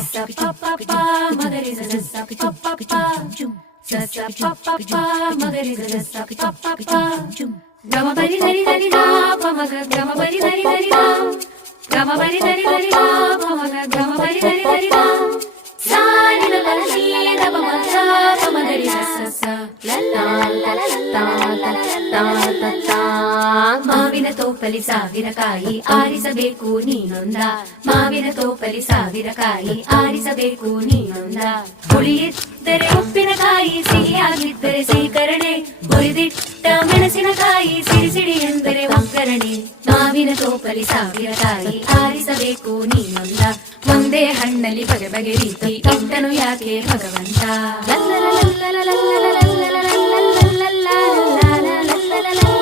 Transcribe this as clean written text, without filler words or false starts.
sa pa pa pa magari sa sa pa pa pa sa sa pa pa pa magari sa sa pa pa pa gama bari dari dari da pa maga gama bari dari dari da gama bari dari dari da pa maga gama bari dari dari da sa ni la la ni da pa maga pa magari sa sa la la la la la la la la ಮಾವಿನ ತೋಪಲಿ ಸಾವಿರ ಕಾಯಿ ಆರಿಸಬೇಕು ನೀನೊಂದ ಮಾವಿನ ತೋಪಲಿ ಸಾವಿರ ಕಾಯಿ ಆರಿಸಬೇಕು ನೀನೊಂದ ಹುಳಿಯಿದ್ದರೆ ಉಪ್ಪಿನಕಾಯಿ ಸಿಹಿಯಾಗಿದ್ದರೆ ಸೀಕರಣೆ ಹುರಿದಿಟ್ಟ ಮೆಣಸಿನಕಾಯಿ ಸಿಡಿ ಸಿಡಿ ಎಂದರೆ ಒಗ್ಗರಣೆ ಮಾವಿನ ತೋಪಲಿ ಸಾವಿರ ಕಾಯಿ ಆರಿಸಬೇಕು ನೀನೊಂದ ಒಂದೇ ಹಣ್ಣಲ್ಲಿ ಬಗೆ ಬಗೆ ರೀತಿ ಇಟ್ಟನು ಯಾಕೆ ಭಗವಂತ ಲಲ್ಲ ಲಲ್ಲ ಲಲ್ಲ ಲಲ್ಲ ಲಲ್ಲ ಲಲ್ಲ ಲಲ್ಲ ಲಲ್ಲ ಲಲ್ಲ